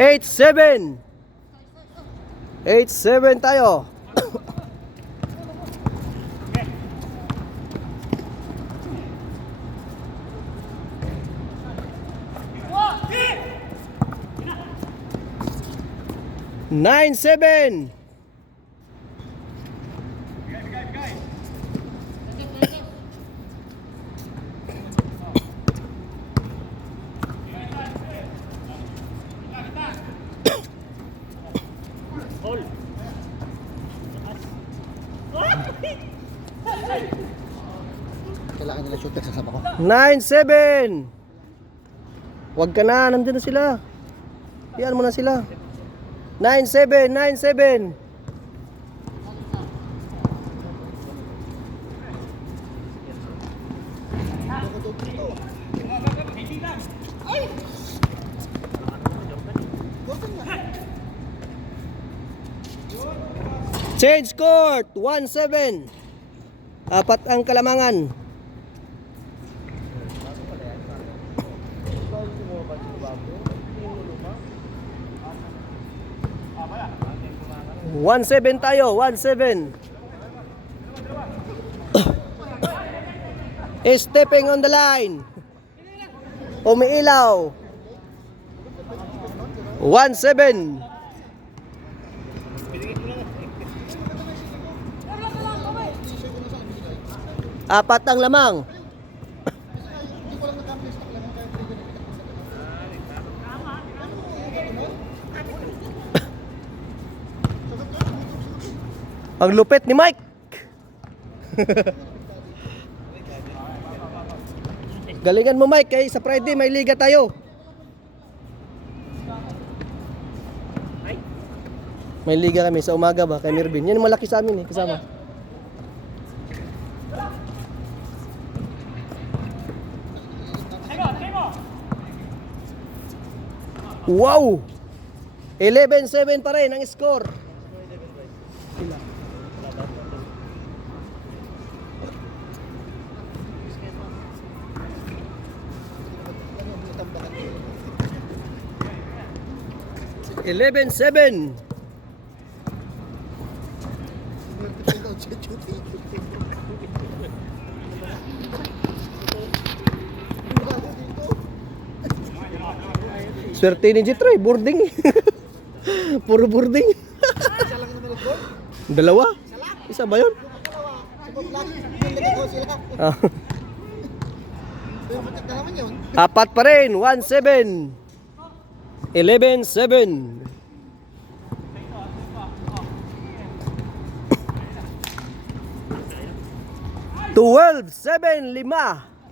8-7. 8-7 tayo. Nine, 7. Kailangan nila shooter sa saba ko. 9-7. Huwag ka na, nandiyan na sila. Iyan mo na sila. 9-7, 9-7. Change court, 1-7. Apat ang Kalamangan. One seven tayo, 1-7. Stepping on the line. Umiilaw. 1-7. Apat ang lamang. Ang lupit ni Mike. Galingan mo Mike, kay sa Friday may liga tayo. May liga kami sa umaga ba kay Mirvin. Yan yung malaki sa amin kasama. Wow! 11-7 pa rin ang score. Eleven, 7. Swerte ni Jitray, boarding. Puro boarding. Dalawa? Isa ba yun? Apat pa rin, 1-7. 11-7. Twelve, 7, 5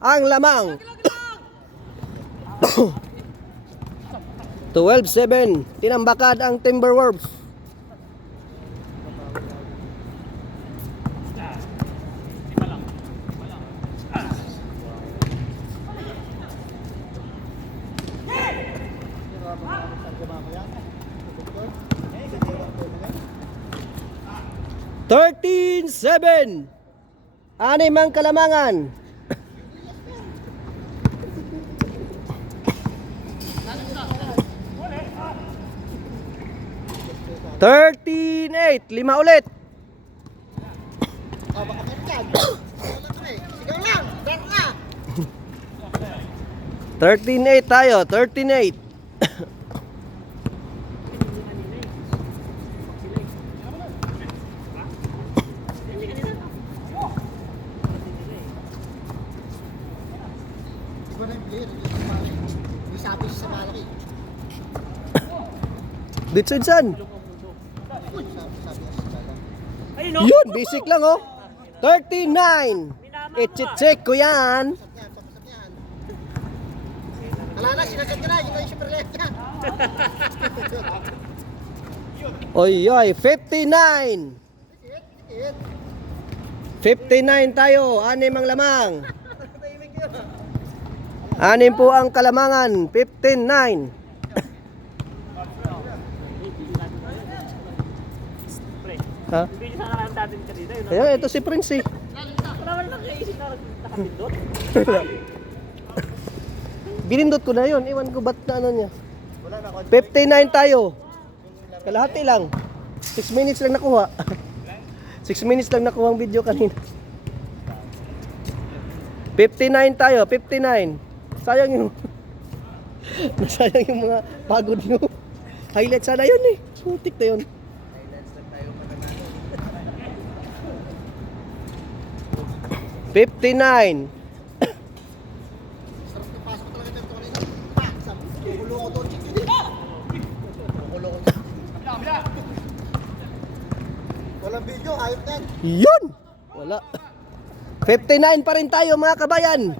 ang lamang. 12-7. Tinambakad ang Timberwolves. Thirteen, 7. Anim ang Kalamangan. Thirteen, 8. 5 ulit. Sigaw lang, dart na. 13-8 tayo, 13-8. Iba na yung player. May sabi siya sa malaki. Dito saan? Sabi niya sa malaki. Yun, basic lang oh. 39. I-check ko yan. Wala na, sinagat ka na. Yun na yung super left yan. Oy, oy, 59. 59 tayo, anim ang lamang. Anim po ang Kalamangan, 15-9. Ha? Ayan, ito si Prince eh. Binindot ko na yun, iwan ko ba't na ano niya. 59 tayo. Kalahati lang. 6 minutes lang nakuha. 6 minutes lang nakuha ang video kanina. 59 tayo, 59. Sayang yung sayang yung mga pagod nyo. Highlight sana yun eh. Putik na yun. $59. Sarap na pasok talaga dito kanina. Sabi, kukulo ko to, chick. Kukulo ko to. Walang video, ayop na yan. Yun! Wala. 59 pa rin tayo mga kabayan.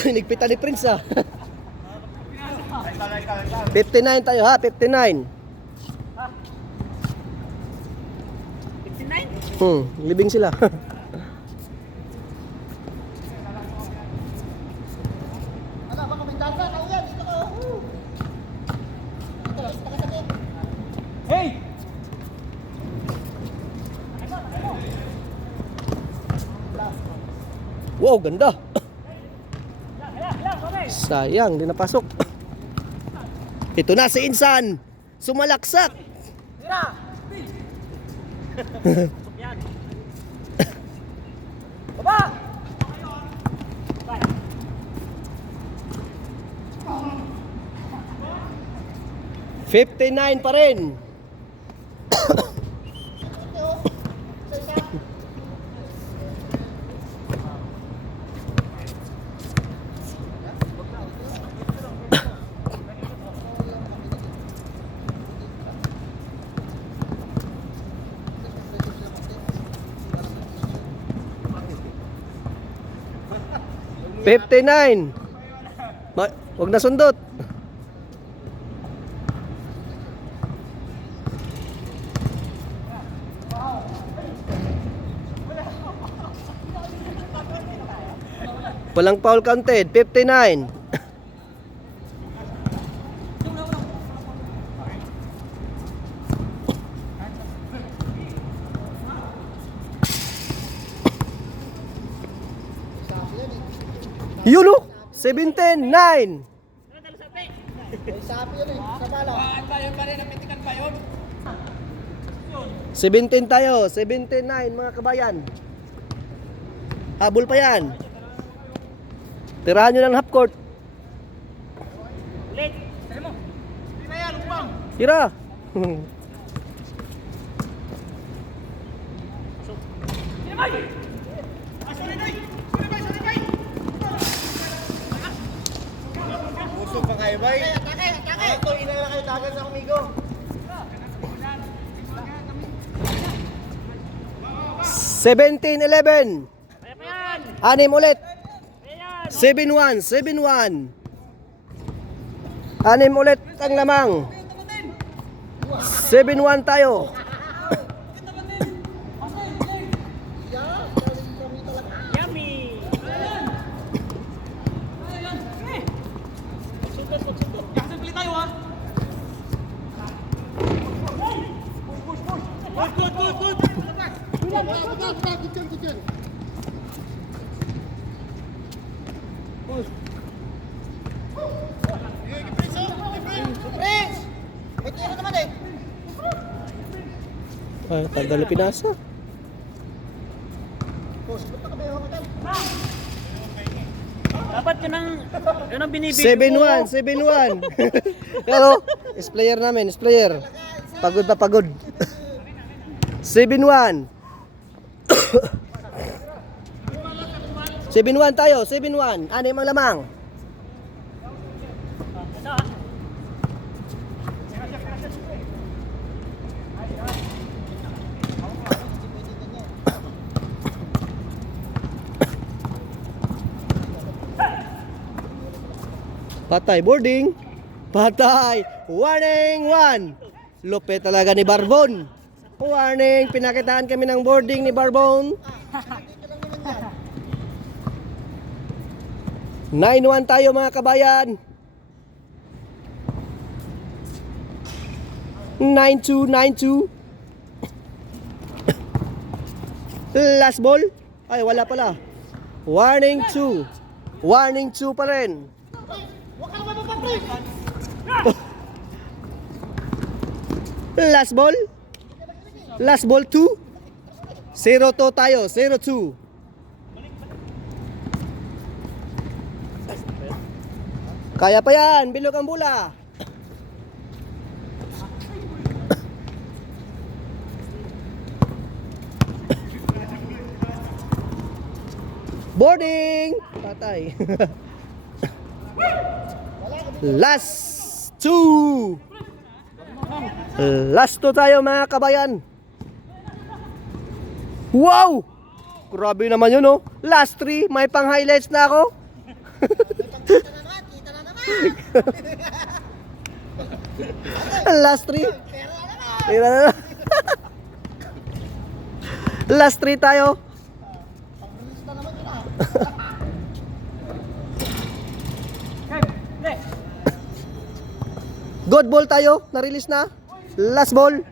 Hinigpitan ni Prince ah. 59 tayo ha, 59. 59? Libing sila. Ano, baka may daga, kaya yan, dito ko. Dito ka sakit. Hey! Wow, ganda. Sayang, di napasok. Ito na si Insan. Sumalaksak. Tira! Yan. Baba! 59 pa rin. $59. Huwag na sundot. Walang foul counted. 59. Yun o! 17-9. May sabi yun eh, sa bala. 17 tayo. 17-9 mga kabayan. Habol pa yan. Tirahan nyo ng half court. Ulit! Tira mo! Tira yan, upang! Tira. Tira bay! Sorry bay! Sorry bay! Sorry bay! Usog pa kayo, bay? Atake! Atake! Ito, ina na kayo dagan sa kumigo. 17-11. Kaya pa yan! Anim ulit. Kaya yan! 7-1. 7-1. Anim ulit ang lamang. 7-1 tayo. Yummy! Pagsundot, pagsundot. Yakasipli tayo ha! Good, good, good, good! Good yun, good yun. Prince! May tira naman eh. Ay, tagal na pinasa. Boss, ba't nakabayaw ka dyan? Dapat yun ang binibigyan 7-1. 7-1. Pero, is-player namin, is-player. Pagod pa pagod. 7-1. 7-1 tayo, 7-1. Anim ang lamang. Patay, boarding. Patay. Warning 1. Lupit talaga ni Barbon. Warning, pinakitaan kami ng boarding ni Barbon. 9-1 tayo mga kabayan. 9-2, 9-2. Last ball. Ay, wala pala. Warning 2. Warning 2 pa rin. Huwag ka naman magpa-press. Last ball. Last ball 2. 0-2 tayo. 0-2. Kaya pa yan. Bilog ang bola. Boarding. Patay. Last 2. Last 2 tayo mga kabayan. Wow! Grabe naman yun, oh. Last 3, may pang highlights na ako. Kita na naman. Last 3. Pera na naman. Last 3 tayo. Pang-release na naman yun ah. Good ball tayo. Na-release na. Last ball.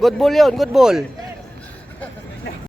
Good ball yun, good ball.